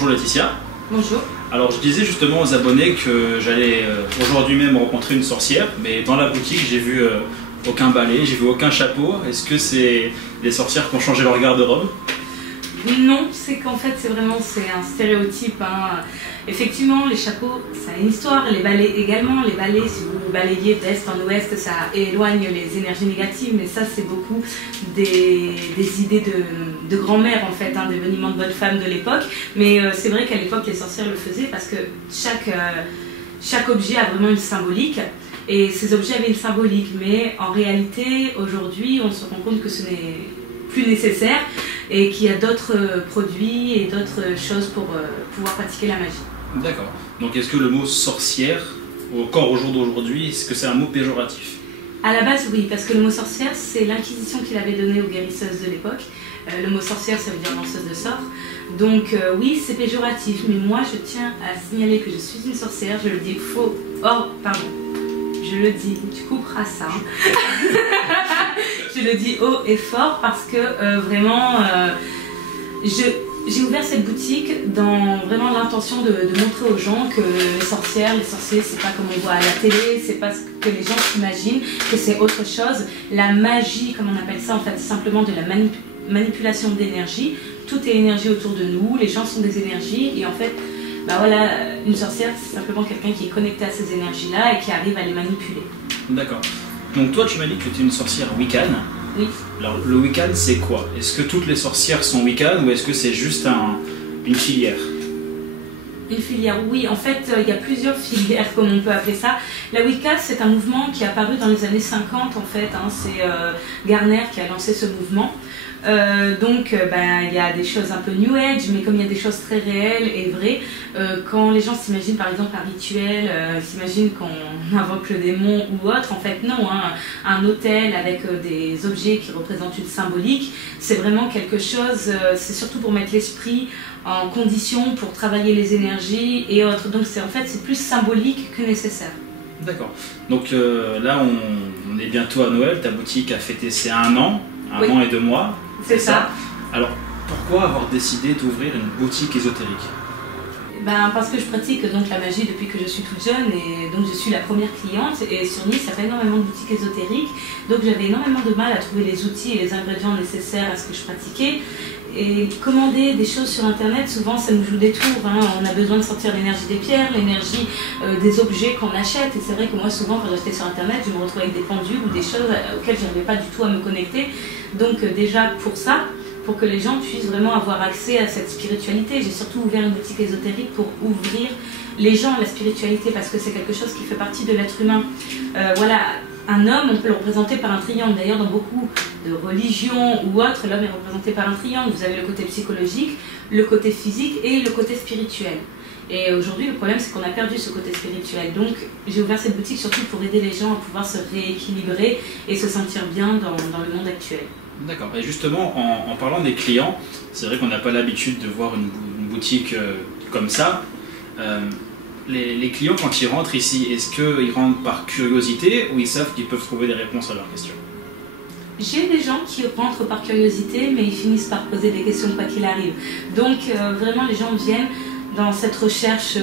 Bonjour Laetitia. Bonjour. Alors je disais justement aux abonnés que j'allais aujourd'hui même rencontrer une sorcière, mais dans la boutique j'ai vu aucun balai, j'ai vu aucun chapeau. Est-ce que c'est des sorcières qui ont changé leur garde-robe? Non, c'est qu'en fait c'est un stéréotype. Effectivement, les chapeaux, ça a une histoire, les balais également. Les balais, si vous balayez d'est en ouest, ça éloigne les énergies négatives, mais ça c'est beaucoup des idées de grand-mère en fait, des veniments de bonnes femmes de l'époque. Mais c'est vrai qu'à l'époque les sorcières le faisaient parce que chaque objet a vraiment une symbolique. Et ces objets avaient une symbolique, mais en réalité, aujourd'hui, on se rend compte que ce n'est plus nécessaire et qu'il y a d'autres produits et d'autres choses pour pouvoir pratiquer la magie. D'accord. Donc est-ce que le mot sorcière, encore au jour d'aujourd'hui, est-ce que c'est un mot péjoratif? À la base, oui, parce que le mot sorcière, c'est l'Inquisition qu'il avait donné aux guérisseuses de l'époque. Le mot sorcière, ça veut dire lanceuse de sorts. Donc oui, c'est péjoratif, mais moi, je tiens à signaler que je suis une sorcière, je le dis faux. Oh, pardon. Je le dis, tu couperas ça. Je le dis haut et fort parce que vraiment, j'ai ouvert cette boutique dans vraiment l'intention de montrer aux gens que les sorcières, les sorciers, c'est pas comme on voit à la télé, c'est pas ce que les gens s'imaginent, que c'est autre chose. La magie, comme on appelle ça, en fait, c'est simplement de la manipulation d'énergie. Tout est énergie autour de nous, les gens sont des énergies et en fait, voilà, une sorcière, c'est simplement quelqu'un qui est connecté à ces énergies-là et qui arrive à les manipuler. D'accord. Donc toi, tu m'as dit que tu es une sorcière Wiccan. Oui. Alors, le Wiccan, c'est quoi? Est-ce que toutes les sorcières sont Wiccan ou est-ce que c'est juste une filière? Une filière, oui. En fait, il y a plusieurs filières, comme on peut appeler ça. La Wicca, c'est un mouvement qui est apparu dans les années 50, en fait. C'est Garner qui a lancé ce mouvement. Donc, il y a des choses un peu New Age, mais comme il y a des choses très réelles et vraies, quand les gens s'imaginent par exemple un rituel, s'imaginent qu'on invoque le démon ou autre, en fait non, un autel avec des objets qui représentent une symbolique, c'est vraiment quelque chose, c'est surtout pour mettre l'esprit en condition pour travailler les énergies et autres, donc en fait c'est plus symbolique que nécessaire. D'accord, donc là on est bientôt à Noël, ta boutique a fêté ses 1 an, oui. An et 2 mois. C'est ça. Alors, pourquoi avoir décidé d'ouvrir une boutique ésotérique? Parce que je pratique donc la magie depuis que je suis toute jeune et donc je suis la première cliente et sur Nice il y a énormément de boutiques ésotériques, donc j'avais énormément de mal à trouver les outils et les ingrédients nécessaires à ce que je pratiquais. Et commander des choses sur internet, souvent ça nous joue des tours, on a besoin de sentir l'énergie des pierres, l'énergie des objets qu'on achète, et c'est vrai que moi souvent quand j'achetais sur internet je me retrouvais avec des pendules ou des choses auxquelles je n'arrivais pas du tout à me connecter. Donc déjà pour ça, pour que les gens puissent vraiment avoir accès à cette spiritualité, j'ai surtout ouvert une boutique ésotérique pour ouvrir les gens à la spiritualité, parce que c'est quelque chose qui fait partie de l'être humain. Voilà, un homme, on peut le représenter par un triangle. D'ailleurs, dans beaucoup de religions ou autres, l'homme est représenté par un triangle. Vous avez le côté psychologique, le côté physique et le côté spirituel. Et aujourd'hui, le problème, c'est qu'on a perdu ce côté spirituel. Donc, j'ai ouvert cette boutique surtout pour aider les gens à pouvoir se rééquilibrer et se sentir bien dans le monde actuel. D'accord. Et justement, en parlant des clients, c'est vrai qu'on n'a pas l'habitude de voir une boutique comme ça. Les clients, quand ils rentrent ici, est-ce qu'ils rentrent par curiosité ou ils savent qu'ils peuvent trouver des réponses à leurs questions? J'ai des gens qui rentrent par curiosité, mais ils finissent par poser des questions quoi qu'il arrive. Donc vraiment, les gens viennent dans cette recherche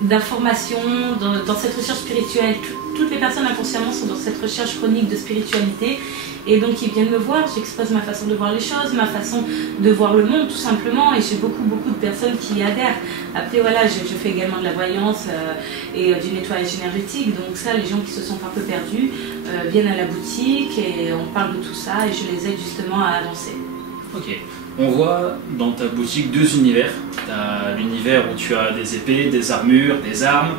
d'information, dans cette recherche spirituelle. Toutes les personnes inconsciemment sont dans cette recherche chronique de spiritualité. Et donc ils viennent me voir, j'expose ma façon de voir les choses, ma façon de voir le monde tout simplement, et j'ai beaucoup de personnes qui y adhèrent. Après voilà, je fais également de la voyance et du nettoyage énergétique, donc ça, les gens qui se sont un peu perdus viennent à la boutique et on parle de tout ça et je les aide justement à avancer. Ok, on voit dans ta boutique 2 univers. Tu as l'univers où tu as des épées, des armures, des armes,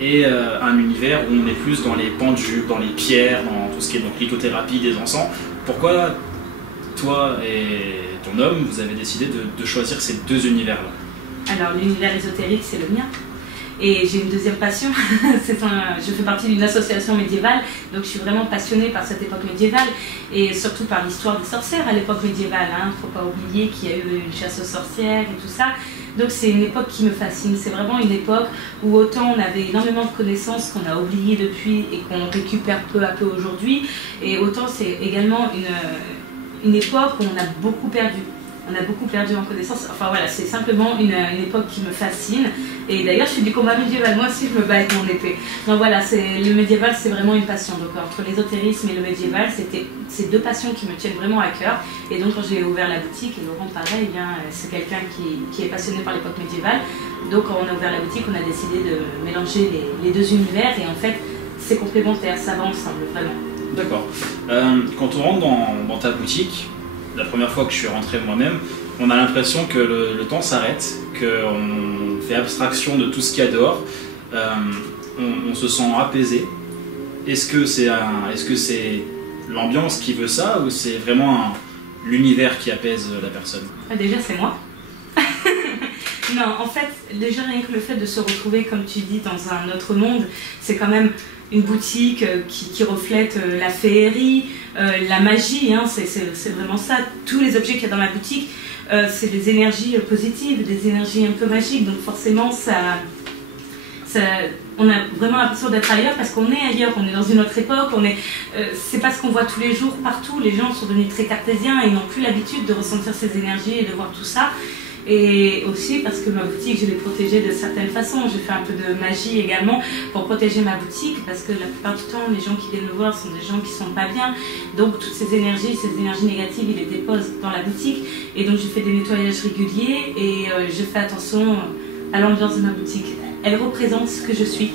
et un univers où on est plus dans les pendules, dans les pierres, dans tout ce qui est donc lithothérapie, des encens. Pourquoi toi et ton homme, vous avez décidé de choisir ces 2 univers-là? Alors l'univers ésotérique, c'est le mien. Et j'ai une deuxième passion, je fais partie d'une association médiévale, donc je suis vraiment passionnée par cette époque médiévale et surtout par l'histoire des sorcières à l'époque médiévale. Il ne faut pas oublier qu'il y a eu une chasse aux sorcières et tout ça. Donc c'est une époque qui me fascine, c'est vraiment une époque où autant on avait énormément de connaissances qu'on a oubliées depuis et qu'on récupère peu à peu aujourd'hui, et autant c'est également une époque où on a beaucoup perdu. on a beaucoup perdu en connaissance. Enfin voilà, c'est simplement une époque qui me fascine. Et d'ailleurs, je suis du combat médiéval. Moi aussi, je me bats avec mon épée. Donc voilà, le médiéval, c'est vraiment une passion. Donc entre l'ésotérisme et le médiéval, c'était ces deux passions qui me tiennent vraiment à cœur. Et donc quand j'ai ouvert la boutique, et Laurent pareil, c'est quelqu'un qui est passionné par l'époque médiévale. Donc quand on a ouvert la boutique, on a décidé de mélanger les deux univers. Et en fait, c'est complémentaire, ça va ensemble, vraiment. D'accord. Quand on rentre dans ta boutique, la première fois que je suis rentré moi-même, on a l'impression que le temps s'arrête, qu'on fait abstraction de tout ce qu'il y a dehors, on se sent apaisé. Est-ce que c'est l'ambiance qui veut ça ou c'est vraiment l'univers qui apaise la personne? Déjà, c'est moi. Non, en fait, déjà rien que le fait de se retrouver, comme tu dis, dans un autre monde, c'est quand même une boutique qui reflète la féerie, la magie, hein, c'est vraiment ça. Tous les objets qu'il y a dans la boutique, c'est des énergies positives, des énergies un peu magiques, donc forcément on a vraiment l'impression d'être ailleurs parce qu'on est ailleurs, on est dans une autre époque, c'est pas ce qu'on voit tous les jours partout. Les gens sont devenus très cartésiens et ils n'ont plus l'habitude de ressentir ces énergies et de voir tout ça. Et aussi parce que ma boutique, je l'ai protégée de certaines façons. J'ai fait un peu de magie également pour protéger ma boutique parce que la plupart du temps, les gens qui viennent me voir sont des gens qui sont pas bien. Donc toutes ces énergies négatives, ils les déposent dans la boutique. Et donc je fais des nettoyages réguliers et je fais attention à l'ambiance de ma boutique. Elle représente ce que je suis.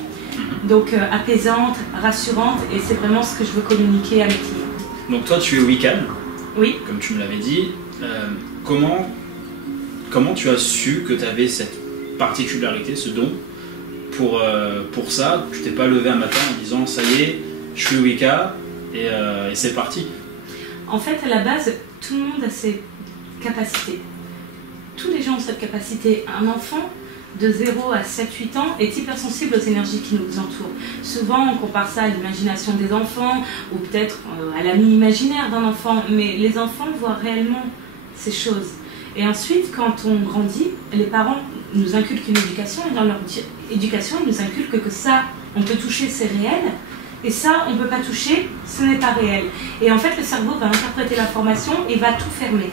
Donc apaisante, rassurante, et c'est vraiment ce que je veux communiquer à mes clients. Donc toi, tu es Wiccan, oui, comme tu me l'avais dit. Comment tu as su que tu avais cette particularité, ce don pour ça? Tu t'es pas levé un matin en disant ça y est, je suis Wicca et c'est parti. En fait, à la base, tout le monde a ses capacités. Tous les gens ont cette capacité. Un enfant de 0 à 7-8 ans est hypersensible aux énergies qui nous entourent. Souvent, on compare ça à l'imagination des enfants ou peut-être à l'ami imaginaire d'un enfant, mais les enfants voient réellement ces choses. Et ensuite, quand on grandit, les parents nous inculquent une éducation et dans leur éducation, ils nous inculquent que ça, on peut toucher, c'est réel, et ça, on ne peut pas toucher, ce n'est pas réel. Et en fait, le cerveau va interpréter l'information et va tout fermer.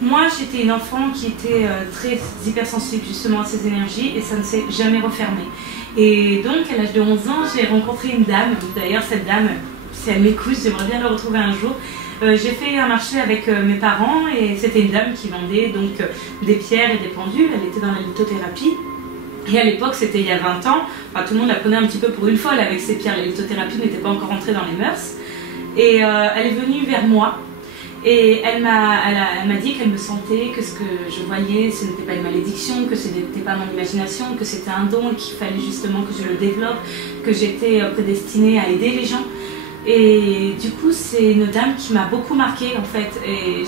Moi, j'étais une enfant qui était très hypersensible justement à ces énergies et ça ne s'est jamais refermé. Et donc, à l'âge de 11 ans, j'ai rencontré une dame. D'ailleurs, cette dame, si elle m'écoute, j'aimerais bien la retrouver un jour. J'ai fait un marché avec mes parents et c'était une dame qui vendait donc des pierres et des pendules. Elle était dans la lithothérapie. Et à l'époque, c'était il y a 20 ans, enfin, tout le monde la prenait un petit peu pour une folle avec ces pierres. La lithothérapie n'était pas encore entrée dans les mœurs. Et elle est venue vers moi. Et elle m'a dit qu'elle me sentait, que ce que je voyais, ce n'était pas une malédiction, que ce n'était pas mon imagination, que c'était un don, qu'il fallait justement que je le développe, que j'étais prédestinée à aider les gens. Et du coup, c'est une dame qui m'a beaucoup marquée en fait. Et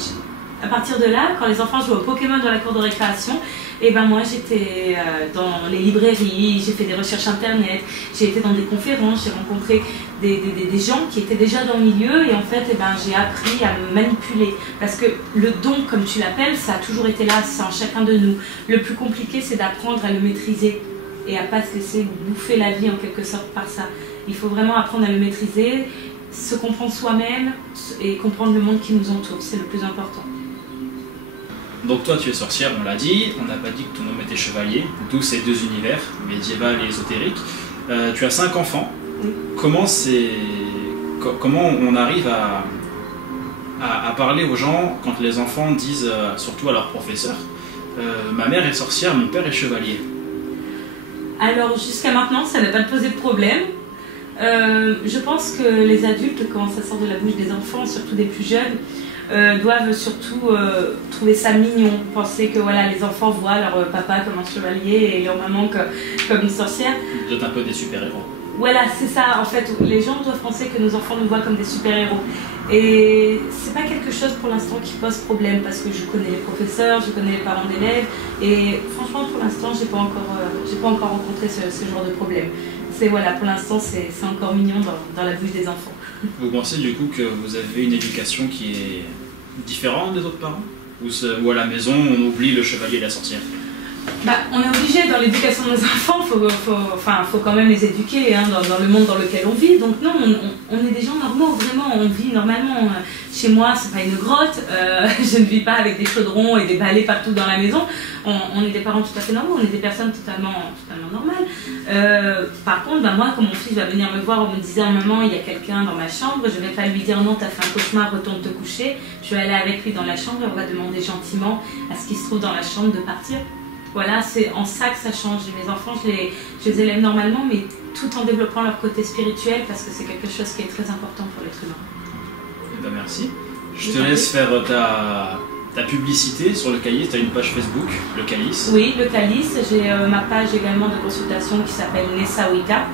à partir de là, quand les enfants jouaient au Pokémon dans la cour de récréation, et ben moi j'étais dans les librairies, j'ai fait des recherches internet, j'ai été dans des conférences, j'ai rencontré des gens qui étaient déjà dans le milieu et en fait j'ai appris à me manipuler. Parce que le don, comme tu l'appelles, ça a toujours été là, c'est en chacun de nous. Le plus compliqué, c'est d'apprendre à le maîtriser et à ne pas se laisser bouffer la vie en quelque sorte par ça. Il faut vraiment apprendre à le maîtriser, se comprendre soi-même et comprendre le monde qui nous entoure, c'est le plus important. Donc toi tu es sorcière, on l'a dit, on n'a pas dit que ton nom était chevalier, d'où ces deux univers, médiéval et ésotérique. Tu as 5 enfants. Oui. Comment on arrive à parler aux gens quand les enfants disent, surtout à leurs professeurs, ma mère est sorcière, mon père est chevalier? Alors jusqu'à maintenant ça n'a pas posé de problème. Je pense que les adultes, quand ça sort de la bouche des enfants, surtout des plus jeunes, doivent surtout trouver ça mignon, penser que voilà, les enfants voient leur papa comme un chevalier et leur maman comme une sorcière. Vous êtes un peu des super-héros. Voilà, c'est ça, en fait, les gens doivent penser que nos enfants nous voient comme des super-héros. Et c'est pas quelque chose pour l'instant qui pose problème parce que je connais les professeurs, je connais les parents d'élèves et franchement pour l'instant j'ai pas encore rencontré ce genre de problème. Voilà, pour l'instant c'est encore mignon dans la bouche des enfants. Vous pensez du coup que vous avez une éducation qui est différente des autres parents ou à la maison on oublie le chevalier et la sorcière? On est obligé, dans l'éducation de nos enfants, faut quand même les éduquer hein, dans le monde dans lequel on vit. Donc non, on est des gens normaux, vraiment, on vit normalement. Chez moi, c'est pas une grotte, je ne vis pas avec des chaudrons et des balais partout dans la maison. On est des parents tout à fait normaux, on est des personnes totalement normales. Par contre, moi, quand mon fils va venir me voir en me disant « Maman, il y a quelqu'un dans ma chambre », je ne vais pas lui dire « Non, t'as fait un cauchemar, retourne te coucher ». Je vais aller avec lui dans la chambre et on va demander gentiment à ce qu'il se trouve dans la chambre de partir. Voilà, c'est en ça que ça change. Mes enfants, je les élève normalement, mais tout en développant leur côté spirituel, parce que c'est quelque chose qui est très important pour l'être humain. Eh ben merci. Je te laisse faire ta publicité sur le Calice. Tu as une page Facebook, le Calice. Oui, le Calice. J'ai ma page également de consultation qui s'appelle Nessa Wicca.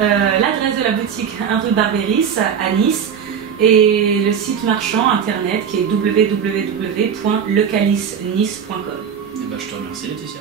L'adresse de la boutique 1 rue Barbéris à Nice. Et le site marchand internet qui est www.lecalice-nice.com. Je te remercie, Laetitia.